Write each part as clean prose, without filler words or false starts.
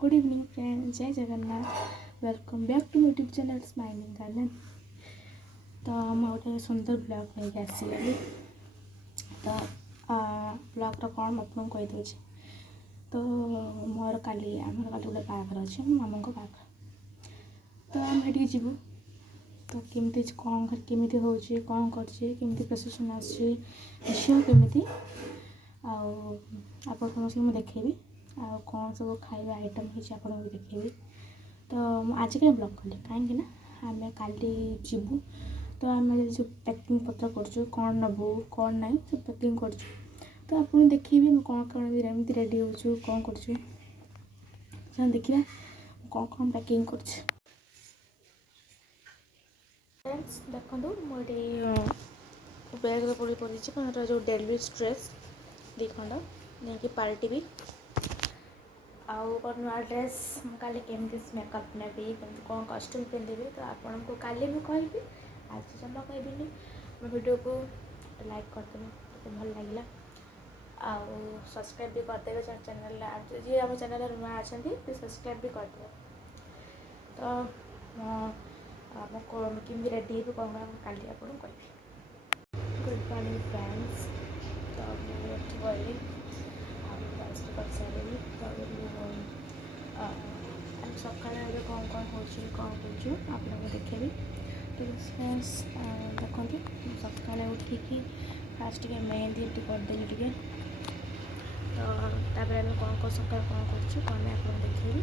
Good evening friends, जय Jagannath. Welcome back to YouTube channel Smiling Garden. तो गोटे सुंदर ब्लॉग नहीं आसगली। तो ब्लॉगर कौन आपको कहीदे। तो मोर काली गोटे बाहर अच्छे मो मामू बाहर। तो आम ये जीवु। तो केमती कौन केमी हो कौन करमी प्रोसेसन आसमी आप समस्त देखेबी आ कौन सब खाଇବା आइटम होती आपको भी देखेबी। तो आज के ब्लॉग कली कहीं आम काली जीवु। तो आम जो पैकिंग पत्र कर कौन नबू कौन ना सब पैकिंग कर। तो आपको देखी कौन कौन एमती रेडी हो कौन कर देखा कौन कौन पैकिंग कर। देखो मुझे बैग पड़ी पड़ी जो डेली ड्रेस दी खंड नहीं पार्टी भी आउ नुआ ड्रेस काली केमती मेकअप नेबी केमती कौन कस्ट्यूम पिंधि। तो आपन को काली भी कहबी आज जमा कहबी मो वीडियो को लाइक करदेवे तो भल लगे आउ सब्सक्राइब भी करदेवे चैनल जी आम चैनल नुआ अच्छा तो सब्सक्राइब भी करदे। तो केमी रेडी भी कौन काली आपको कहबी। Good morning friends. तो मुझे गली कर सारे तो सका कौन कौन हो कौन कर आप देखेबी। तो देखते सका उठिकी फास्ट टे मेहंदी करदेली टे। तो तापर कौन कौन सका कौन कर देखेबी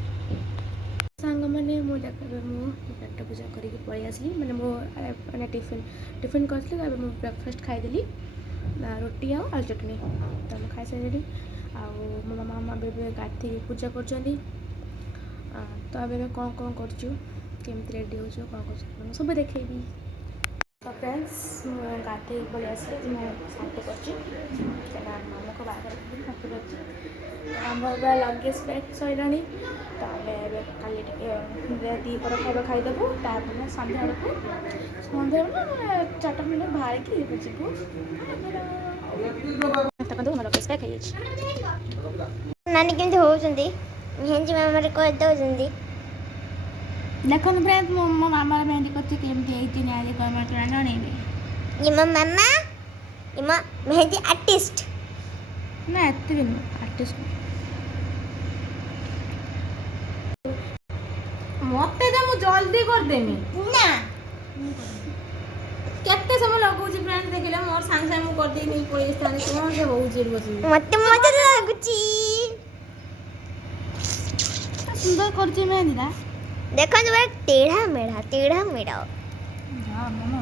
सांग मैंने मुझे पेट पूजा करके पलि आसली मैंने मैंने टिफिन कर ब्रेकफास्ट खाईदेली रोटी आलू चटनी। तो मैं खाई सारे मो मामा बेबे गाधी पूजा कर। तो अब कौन कौन करमती रेडी हो कौन कर सब देखेबी। तो फ्रेंड्स मुझे गाधी पलि आसली मैं शांति कर मामा को बाहर शांति कर लगेज पैक सर। तो आम काली दीपर खाଇବା खाईदेबू तापर सन्ध्या चार्टा खंडे बाहर की जीवु। लगेज पैक नानी केमती होती मेहंदी मामा कह दौरान देखो फ्रेंड्स मो मामा मेहंदी करती ये मो मामा ये मो मेहंदी आर्टिस्ट ना एत भी नुह आर्टिस्ट मत जल्दी करदेमी ना केते समय लगुच फ्रेंड्स देखिले मोर सांग सांग कर दे नहीं पळी स्थान कोन से होउची बसी मते मजा लागुची सुंदर करची मेहंदी ना देखो जो टेढ़ा मेढ़ा हां मामा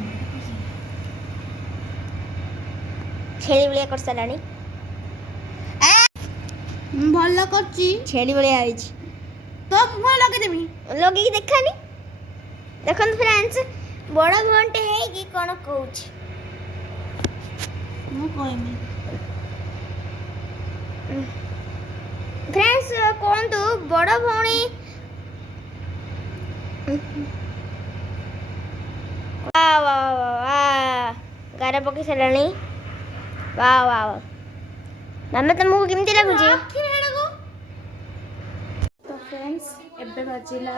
छेली बलिया कर सलानी भल करची छेली बलिया आइछ। तो मुझे लगे देमी लगे की देखानी देखो फ्रेंड्स बड़ घंटे है कि कौन कहूँ मु कहमी फ्रेंड्स कौन तो बड़ भौणी वाह वाह वाह गारा पकी सलानी वाह वाह मामा तुमको केमती लागुची। तो फ्रेंड्स एबे बाजिला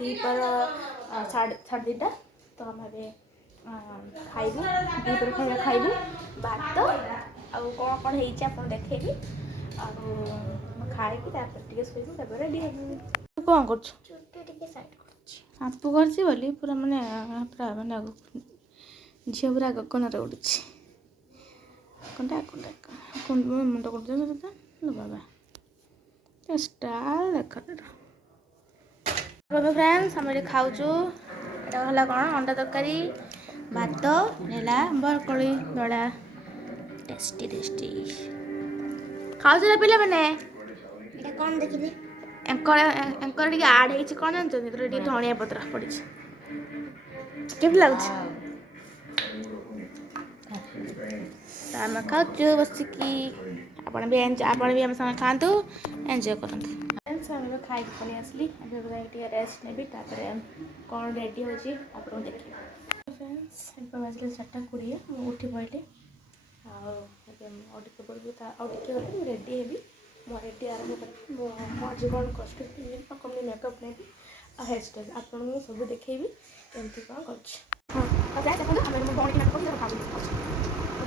दीपर साढ़े दुटा। तो आम खाइबू दीपर खाଇବା खाइबू भात आउ कौन कौन हो देखेबी खाई टे शोबू रेडी कौन कर सापु कर पूरा मानने पूरा मानने झील पूरा गगन उड़ी मुंड कर बाबा स्टाइल देख फ्रेंड्स आम खाऊ यहाँ कौन अंडा तरकारी भात है बरकोली दड़ा टेस्टी टेस्टी खाऊ पिला मैंने कौन देखिए एंकर आड हो कौन जानते धनिया पत्र पड़ी केमती लगुच। तो आम खाऊ बसिकी आपण भी आम संगे खातु एंजॉय करूँ। खाई पलि आसली रेस्ट नेबी कौन रेडी हो देखिए। फ्रेंड्स बाजिले 4:20 उठी पड़े आउे रेडी हेबी ମୁଁ ରେଡ଼ି ଆରମ୍ଭ କରେ। ମୁଁ ଆଜି କ'ଣ କଷ୍ଟ କମି ମେକଅପ୍ ନେବି ଆଉ ହେୟାର ଷ୍ଟାଇଲ୍ ଆପଣଙ୍କୁ ମୁଁ ସବୁ ଦେଖେଇବି କେମିତି କ'ଣ କରୁଛି। ହଁ ତ ଯାଇ ଦେଖନ୍ତୁ ଆମେ ମୁଁ ଭଉଣୀ ମେକଅପ୍ କରୁଛି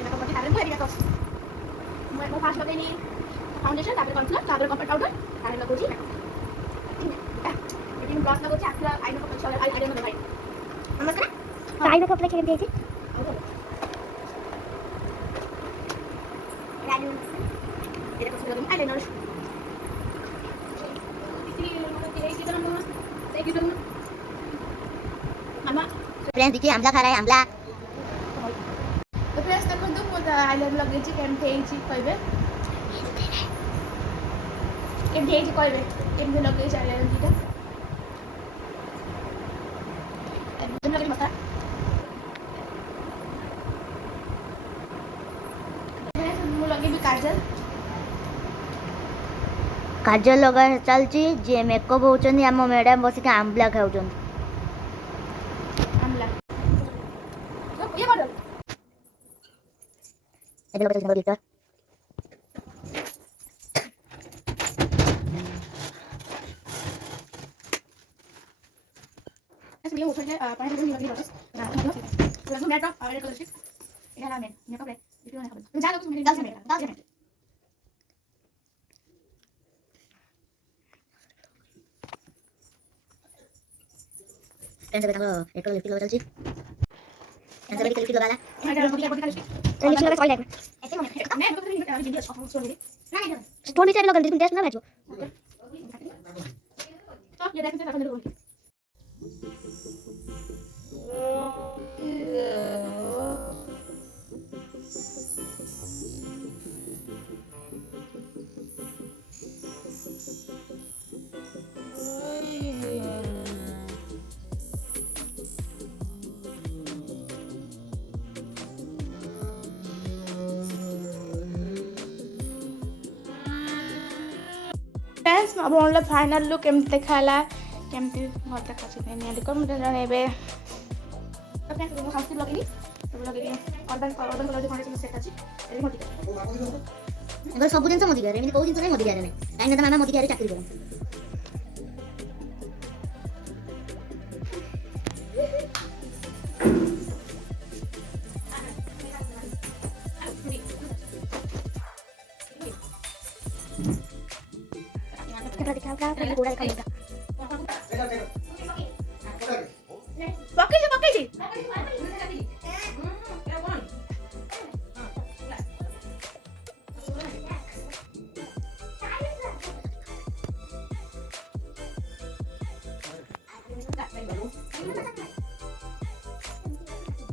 ମେକଅପ୍ କରିଛି ତାପରେ ମୁଁ ଏରିଆ କରୁଛି। ମୁଁ ଫାଷ୍ଟ ଲଗେଇଲି फाउंडेशन तापर कॉन्सीलर तापर कॉम्पैक्ट पाउडर तापर लगोची एटी मैं ब्लश लगोची आफटर आई मेकअप अच्छा आई मेकअप भाई नमस्कार आई मेकअप लेके देती रानू ये कुछ लगे आईलाइनर मामा फ्रेंड्स देखिए आमला खा रहा है आमला तो फ्रेंड्स देखो तो मैं आईलाइनर लगेची केमते हेची कहबे केमती है कहबे केमती लगे आईलाइनर दीटा एकदम लगे मसा मैं लगे भी काजल काजल लगा चलची जे मेकअप होचंदी हम मैडम बस के आंबला खाउचंदी आमला ये कर ए लोग चल लीटर ऐसे ये उठे पानी में लगी बस ना तो मैं तो और कलर से ये ला मैं मेकअप रे वीडियो ना कर जा लो तुम मेरे 10 मिनट फ्रेंड्स अबे तंगो एक लिपस्टिक लगा चलची फ्रेंड्स अबे लिपस्टिक लगा ला लिपस्टिक लगा कोई लाइक ऐसे मैं तो वीडियो ऑफ छोड़ दे ना स्टोन से लगा तुम टेस्ट ना बैठो तो ये देखते हैं तो फ्रेंड्स अब फाइनल लुक केमती देखाला केमती भल देखा निहाती कम जनइबे तो फ्रेंड्स मैं सनस्क्रीन लगेली सब लगे अर्बन कलर फाउंडेशन सेट अछि एरी मोटी अगर सब दिन से मोदी करे एमि को दिन से मोदी करे नहीं काहे ना मामा मोदी करे चाकरी करे पूरा दिखा पकेजी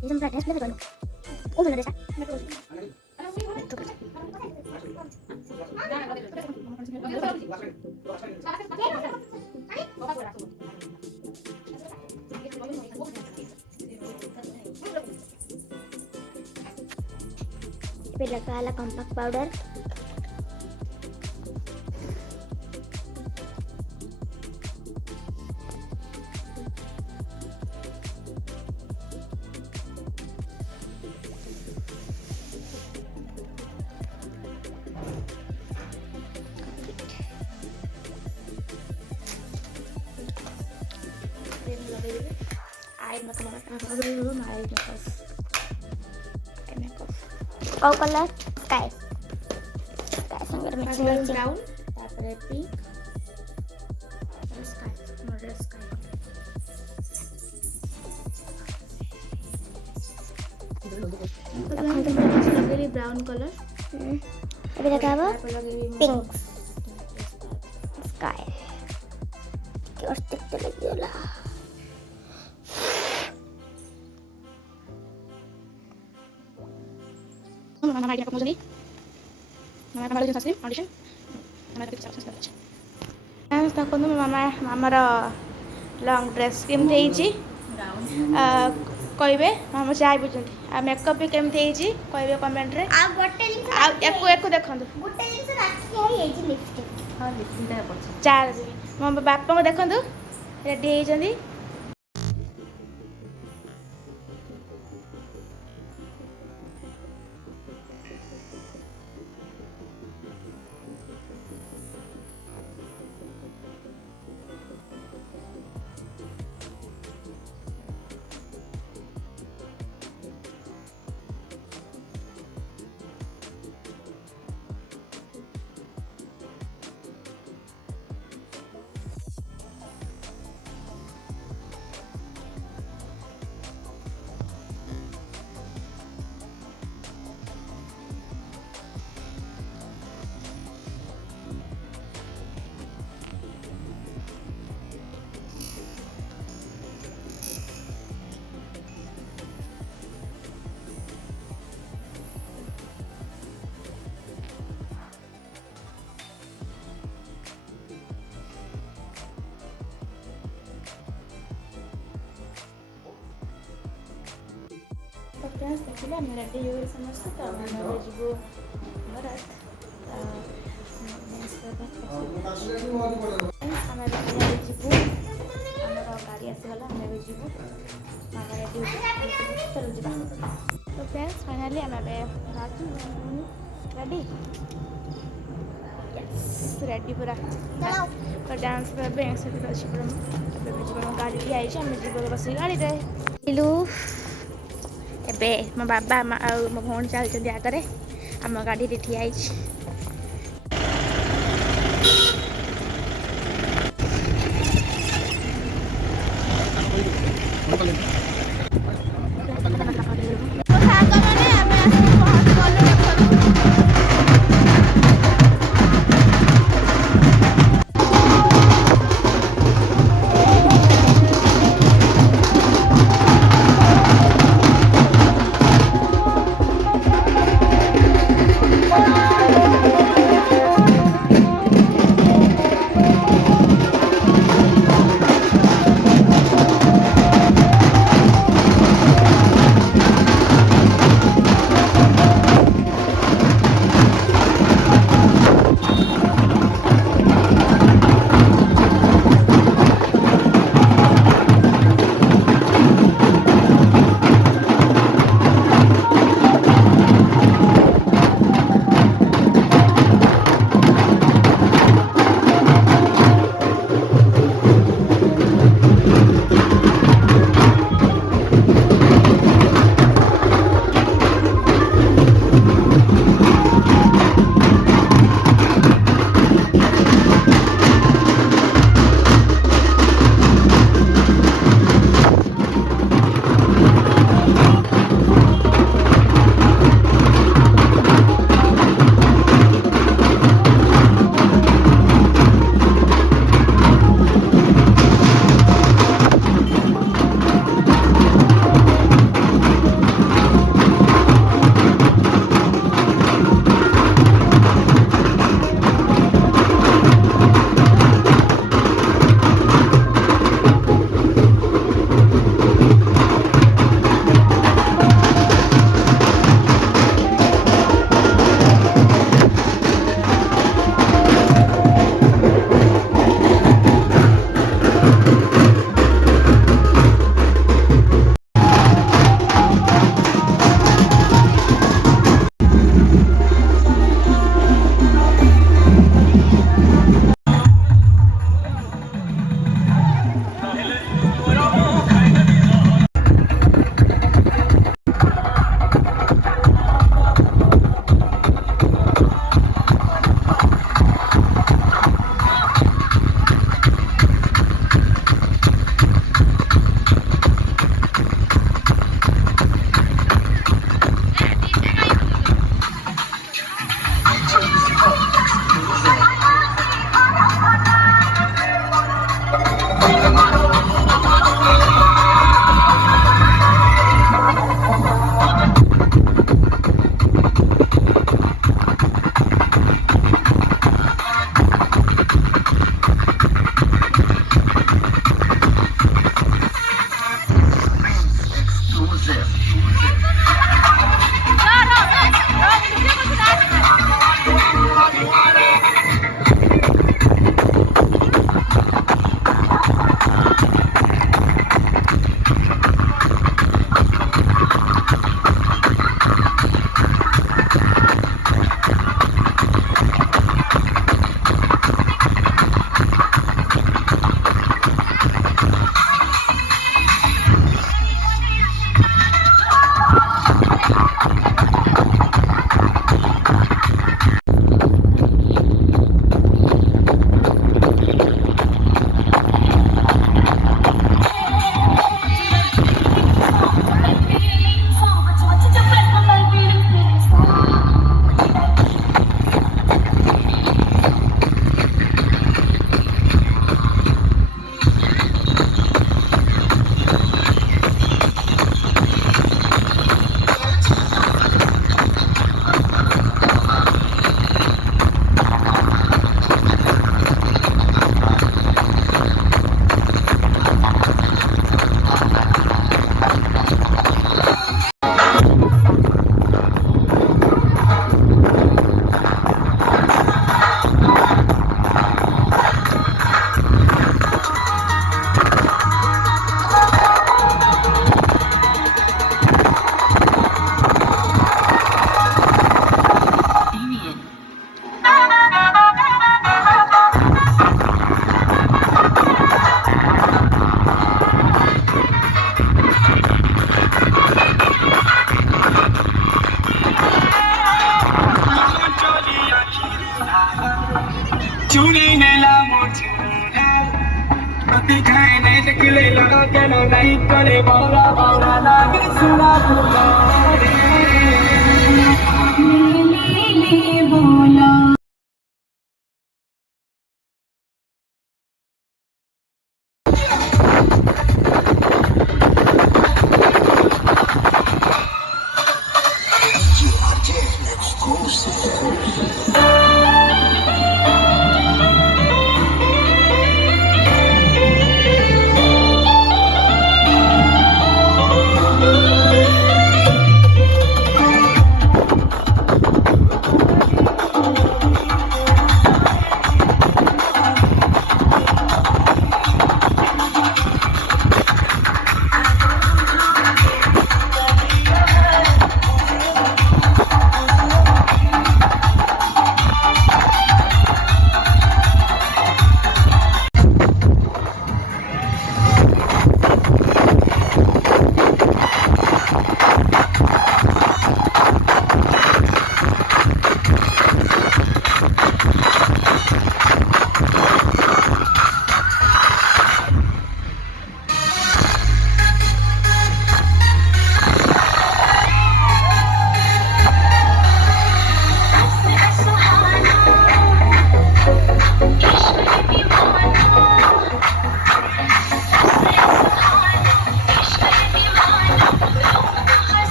ये तुम टेस्ट ले करो ओ मैंने देखा फिर लगा ला कॉम्पैक्ट पाउडर कौ कलर स्काई स्काई संगे मिक्सिंग ब्राउन तापर पिंक स्काई मॉडल स्काई लगेली ब्राउन कलर अभी लगाबो पिंक स्काई क्या स्टिक तो लगियोला मामा आइडिया प्रपोजल मामा का सनस्क्रीन फाउंडेशन मामा का सनस्क्रीन अच्छा फ्रेंड्स देखो मामा मामार लॉन्ग ड्रेस केमती हेची कहबे मामा चाय बुझंती आ मेकअप भी केमती हेची कहबे कमेंट रे आ गोटे लिंक आ एको देखंतु गोटे लिंक राखी हेची लिपस्टिक हां लिपस्टिक ता पछ चार मो बापा को देखंतु रेडी हेचंदी फ्रेंड्स देखिए आम रेडी हो समस्त तो आम जीव भरत आम जीव आमर गाड़ी आसीगला आम जीव मामा रेडी चलो जा तो फ्रेंड्स फाइनाली आम रेडी रेडी पूरा तो डांस अच्छी पूरा गाड़ी ठिया आम जीव बस गाड़ी लु एबे मो बाबा मो भौणी चलते आगे आम गाड़ी ठिया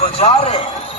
बजा रहे हैं।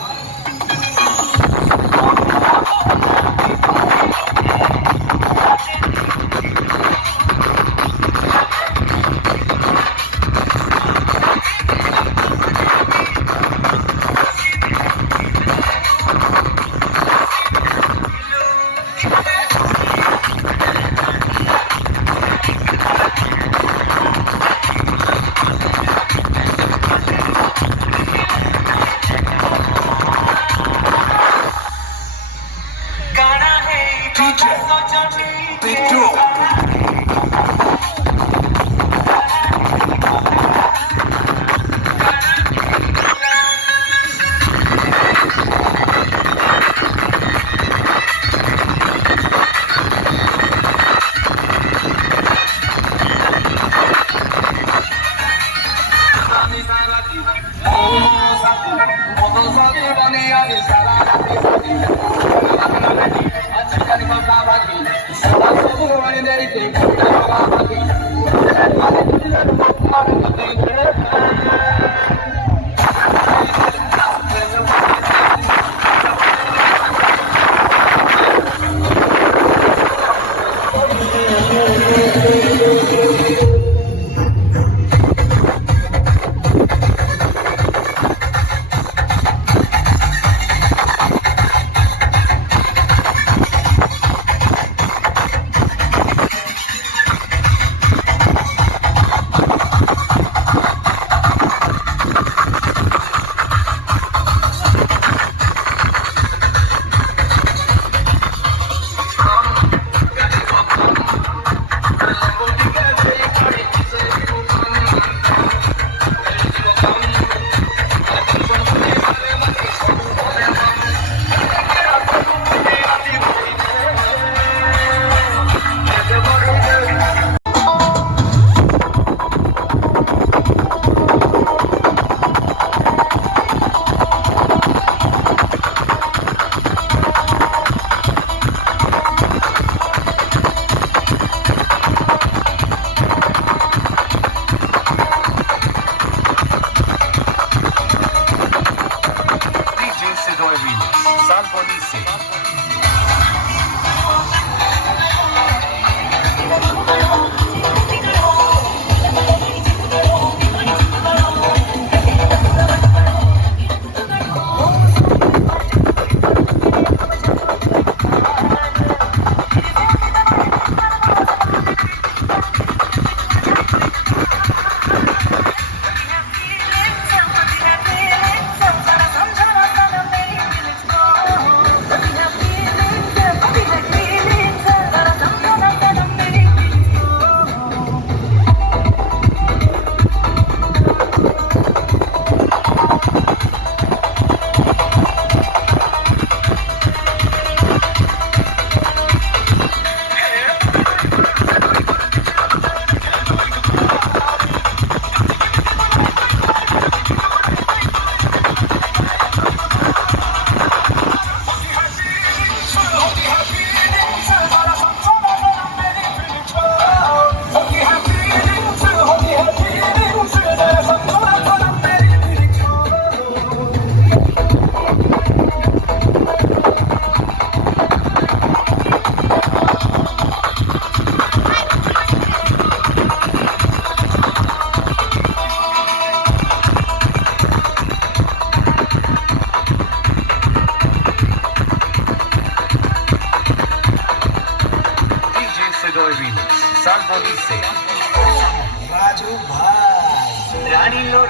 डायलॉग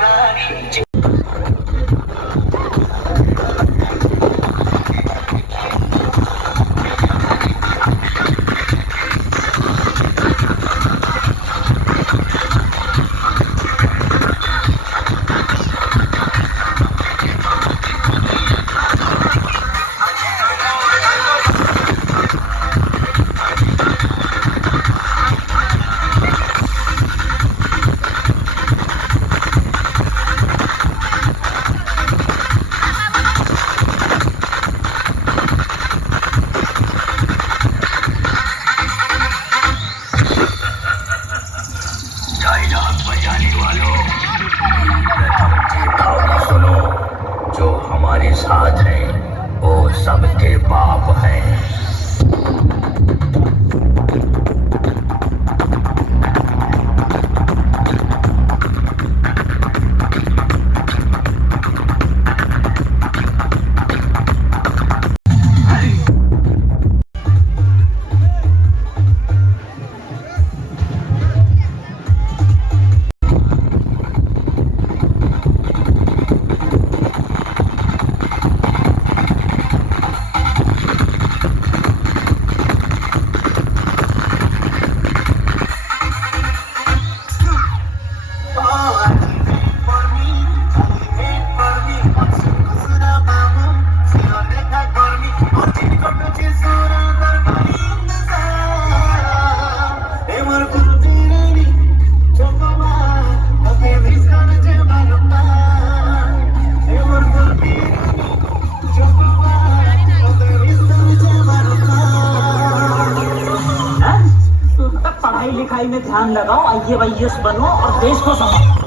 बजाने वालों, रथम की कहानी सुनो। जो हमारे साथ हैं वो सबके बाप हैं। पढ़ाई लिखाई में ध्यान लगाओ, IAS बनो और देश को संभालो।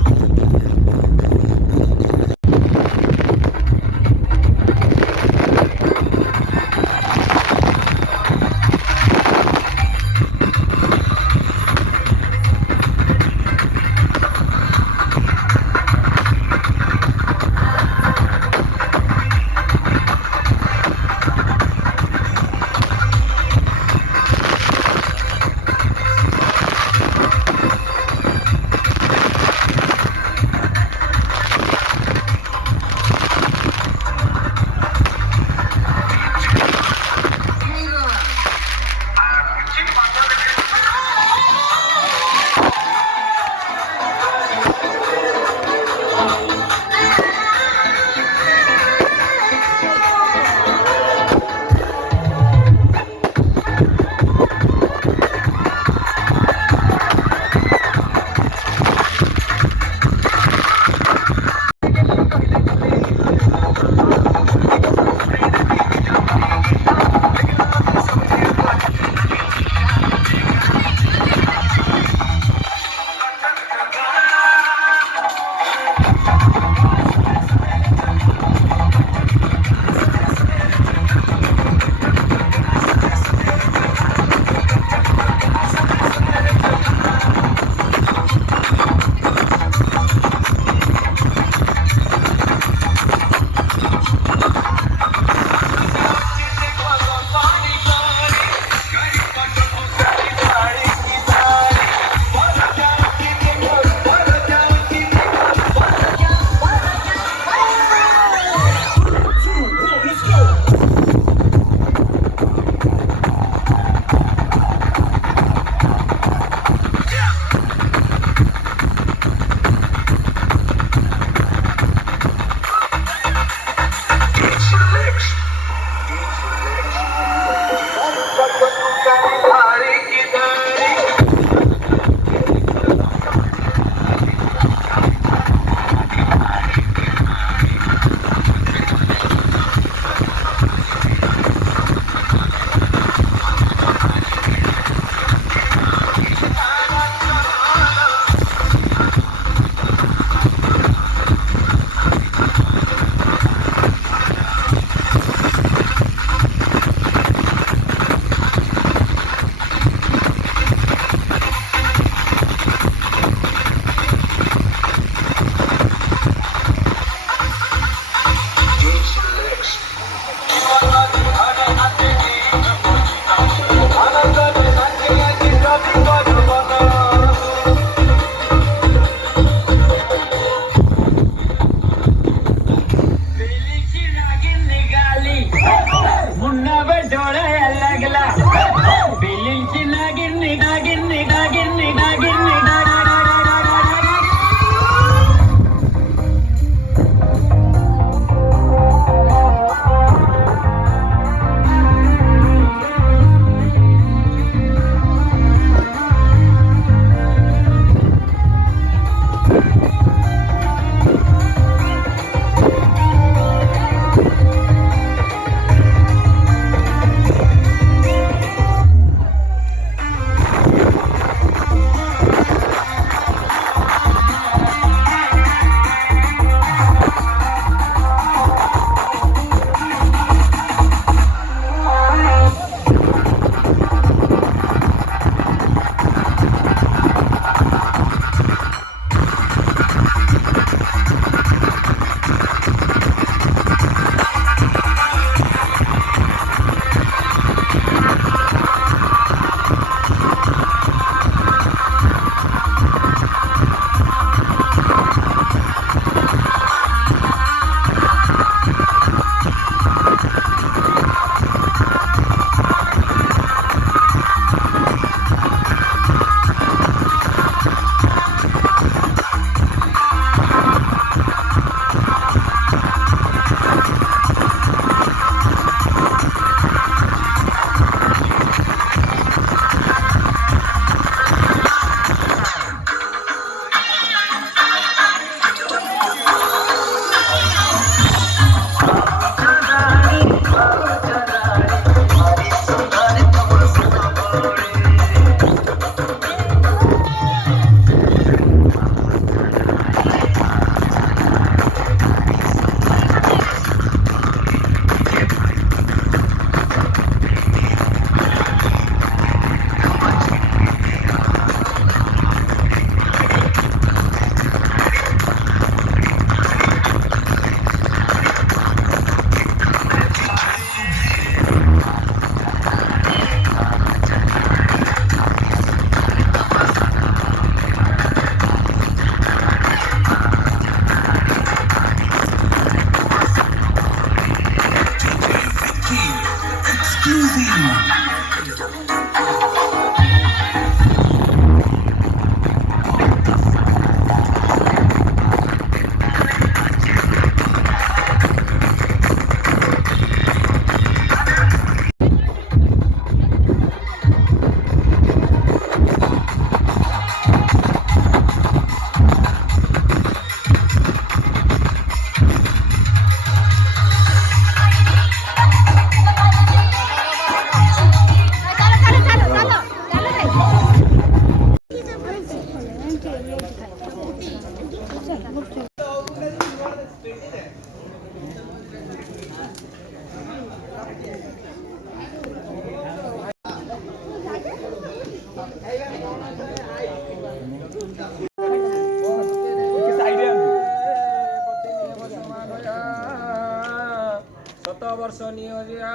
शतवर्ष नियोजया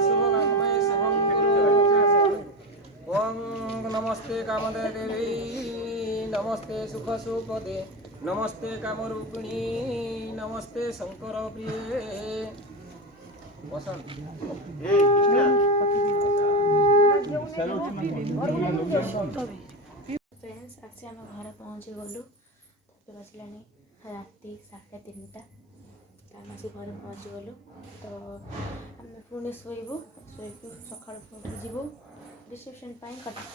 शुभकामये शुभं ओं नमस्ते कामदे देवी नमस्ते सुख सुपदे नमस्ते कामरूपिणी नमस्ते शंकर प्रिये वसंत फ्रेंड्स आसी आम घर पहुँची गलु बसला राति 3:30 आम आसी घर पहुँची गलु तो आम पुणी शोबू सका पुणी जीवु रिसेप्शन कटक।